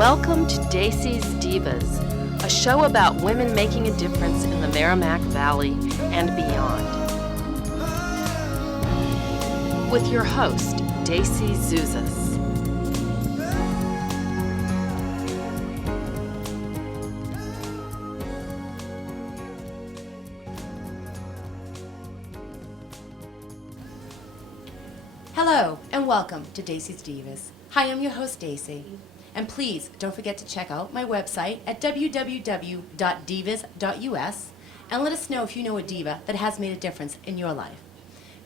Welcome to Daceys Divas, a show about women making a difference in the Merrimack Valley and beyond. With your host, Daceys Zuzas. Hello and welcome to Daceys Divas. Hi, I'm your host Daisy. And please don't forget to check out my website at www.divas.us and let us know if you know a diva that has made a difference in your life.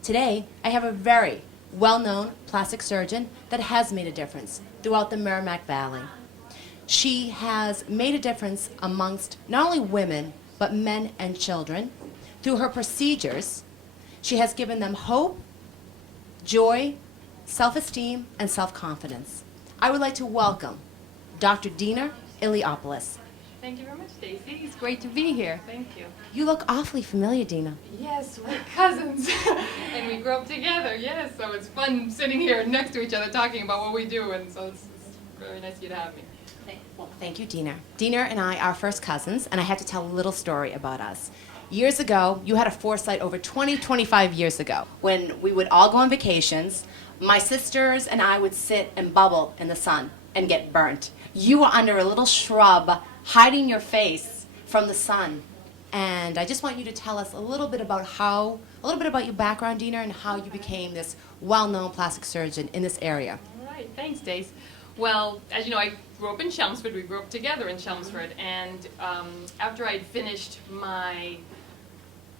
Today, I have a very well-known plastic surgeon that has made a difference throughout the Merrimack Valley. She has made a difference amongst not only women, but men and children. Through her procedures, she has given them hope, joy, self-esteem, and self-confidence. I would like to welcome Dr. Dina Iliopoulos. Thank you very much, Daisy. It's great to be here. Thank you. You look awfully familiar, Dina. Yes, we're cousins. And we grew up together, yes. So it's fun sitting here next to each other talking about what we do. And so it's very nice of you to have me. Well, thank you, Dina. Dina and I are first cousins, and I have to tell a little story about us. Years ago, you had a foresight over 25 years ago, when we would all go on vacations. My sisters and I would sit and bubble in the sun and get burnt. You were under a little shrub, hiding your face from the sun. And I just want you to tell us a little bit about your background, Dina, and how you became this well-known plastic surgeon in this area. All right, thanks, Dace. Well, as you know, I grew up in Chelmsford. We grew up together in Chelmsford. And after I'd finished my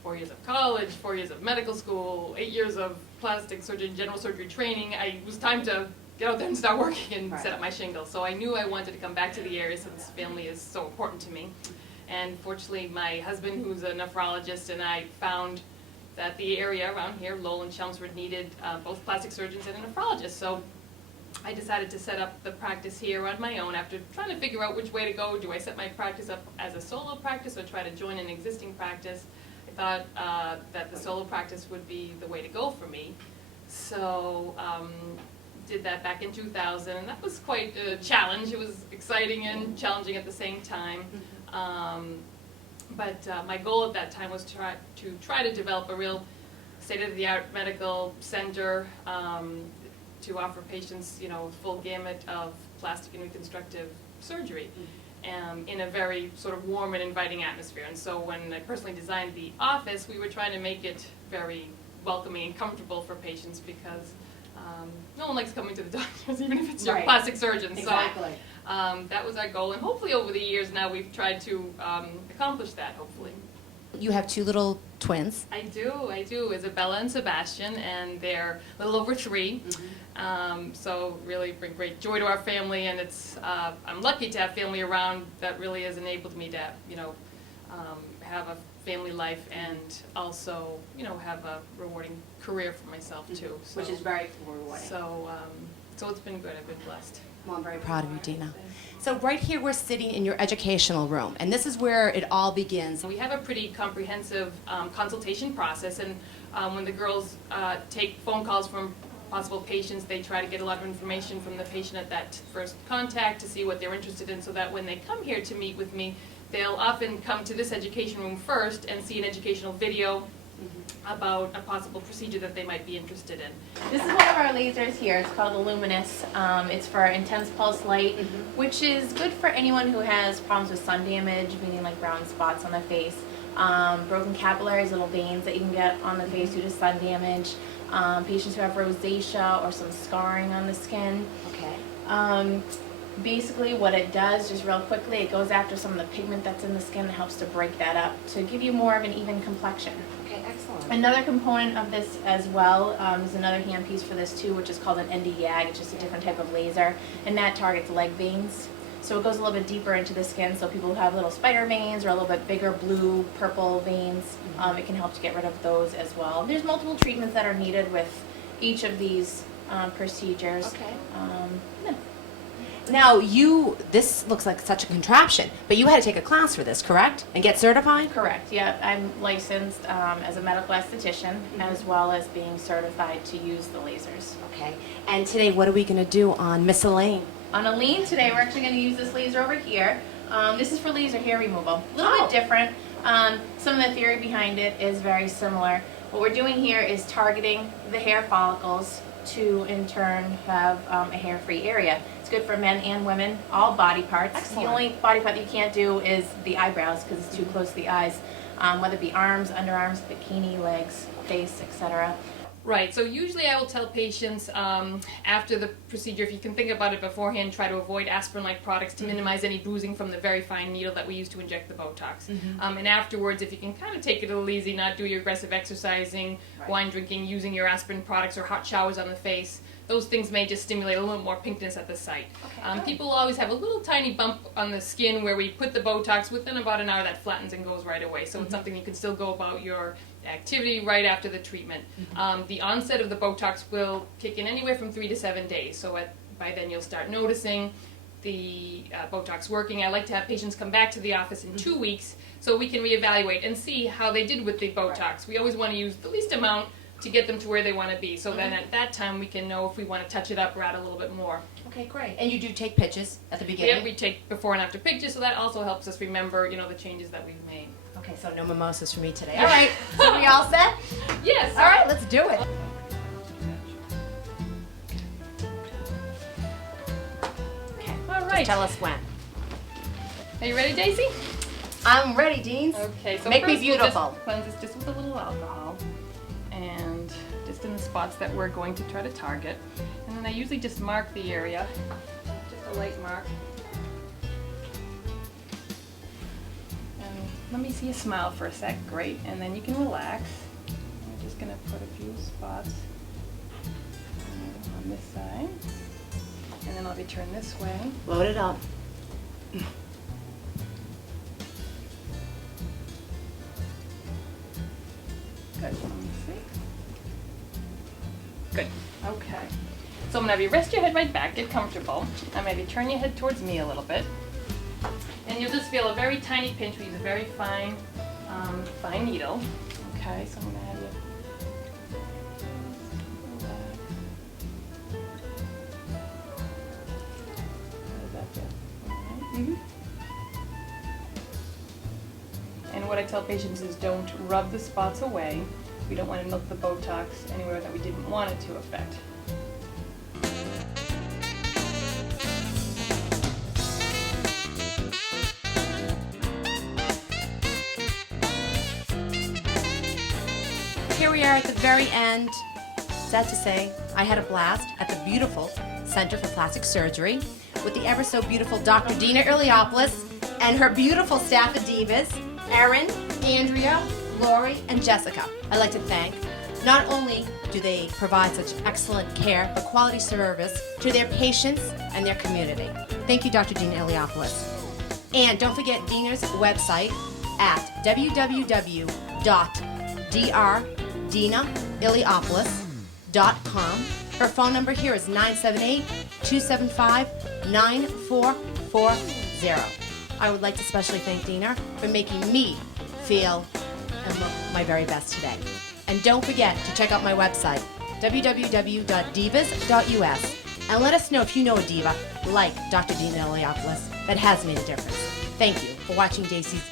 4 years of college, 4 years of medical school, 8 years of plastic surgery, general surgery training, it was time to get out there and start working and set up my shingle. So I knew I wanted to come back to the area since family is so important to me. And fortunately, my husband, who's a nephrologist, and I found that the area around here, Lowell and Chelmsford, needed both plastic surgeons and a nephrologist. So I decided to set up the practice here on my own after trying to figure out which way to go. Do I set my practice up as a solo practice or try to join an existing practice? I thought that the solo practice would be the way to go for me. So did that back in 2000, and that was quite a challenge. It was exciting and challenging at the same time. But my goal at that time was to try to develop a real state-of-the-art medical center to offer patients, a full gamut of plastic and reconstructive surgery. In a very sort of warm and inviting atmosphere. And so when I personally designed the office, we were trying to make it very welcoming and comfortable for patients because no one likes coming to the doctors, even if it's your plastic surgeon. Exactly. So that was our goal. And hopefully over the years now we've tried to accomplish that, hopefully. You have two little twins. I do, Isabella and Sebastian, and they're a little over 3. So really bring great joy to our family, and it's I'm lucky to have family around that really has enabled me to have a family life and also have a rewarding career for myself too. So, Which is very rewarding. So it's been good. I've been blessed. Well, I'm very proud of you, Dina. So right here we're sitting in your educational room, and this is where it all begins. We have a pretty comprehensive consultation process, and when the girls take phone calls from possible patients, they try to get a lot of information from the patient at that first contact to see what they're interested in, so that when they come here to meet with me, they'll often come to this education room first and see an educational video about a possible procedure that they might be interested in. This is one of our lasers here. It's called the Luminous. It's for intense pulse light, which is good for anyone who has problems with sun damage, meaning like brown spots on the face, broken capillaries, little veins that you can get on the face due to sun damage, patients who have rosacea or some scarring on the skin. Okay. Basically what it does, just real quickly, it goes after some of the pigment that's in the skin and helps to break that up to give you more of an even complexion. Okay, excellent. Another component of this as well is another handpiece for this too, which is called an ND-YAG. It's just a different type of laser, and that targets leg veins. So it goes a little bit deeper into the skin, so people who have little spider veins or a little bit bigger blue, purple veins, it can help to get rid of those as well. There's multiple treatments that are needed with each of these procedures. Okay. Yeah. Now this looks like such a contraption, but you had to take a class for this, correct? And get certified? Correct, yeah. I'm licensed as a medical esthetician as well as being certified to use the lasers. Okay. And today, what are we going to do on Miss Elaine? On Aline today, we're actually going to use this laser over here. This is for laser hair removal. A little Oh. bit different. Some of the theory behind it is very similar. What we're doing here is targeting the hair follicles to, in turn, have a hair-free area. It's good for men and women, all body parts. Excellent. The only body part that you can't do is the eyebrows because it's too close to the eyes, whether it be arms, underarms, bikini, legs, face, etc. Right, so usually I will tell patients after the procedure, if you can think about it beforehand, try to avoid aspirin-like products to minimize any bruising from the very fine needle that we use to inject the Botox. And afterwards, if you can kind of take it a little easy, not do your aggressive exercising, wine drinking, using your aspirin products or hot showers on the face, those things may just stimulate a little more pinkness at the site. People always have a little tiny bump on the skin where we put the Botox. Within about an hour that flattens and goes right away. So it's something you can still go about your activity right after the treatment. The onset of the Botox will kick in anywhere from 3 to 7 days. So by then you'll start noticing the Botox working. I like to have patients come back to the office in 2 weeks so we can reevaluate and see how they did with the Botox. We always want to use the least amount to get them to where they want to be. So then at that time we can know if we want to touch it up or add a little bit more. Okay, great. And you do take pictures at the beginning? Yeah, we take before and after pictures, so that also helps us remember, the changes that we've made. Okay, so no mimosas for me today. All right, so we all set? Yes. All right, let's do it. Okay, All right. tell us when. Are you ready, Daisy? I'm ready, Deans. Okay, so Make me first we'll beautiful. just cleanse this just with a little alcohol, and just in the spots that we're going to try to target. And then I usually just mark the area, just a light mark. And let me see you smile for a sec. Great, and then you can relax. I'm just going to put a few spots on this side, and then I'll be turned this way. Load it up. Good. Let me see. Good. Okay. So I'm going to have you rest your head right back, get comfortable. I'm going to have you turn your head towards me a little bit. And you'll just feel a very tiny pinch. We use a very fine, fine needle. Okay, so I'm going to have you relax. How does that feel? All right. And what I tell patients is don't rub the spots away. We don't want to milk the Botox anywhere that we didn't want it to affect. Here we are at the very end. Sad to say, I had a blast at the beautiful Center for Plastic Surgery with the ever so beautiful Dr. Dina Iliopoulos and her beautiful staff of Divas, Erin, Andrea, Lori, and Jessica. I'd like to thank. Not only do they provide such excellent care, but quality service to their patients and their community. Thank you, Dr. Dina Iliopoulos. And don't forget Dina's website at www.drdinailiopoulos.com. Her phone number here is 978-275-9440. I would like to especially thank Dina for making me feel and look my very best today. And don't forget to check out my website, www.divas.us, and let us know if you know a diva like Dr. Dina Iliopoulos that has made a difference. Thank you for watching Daceys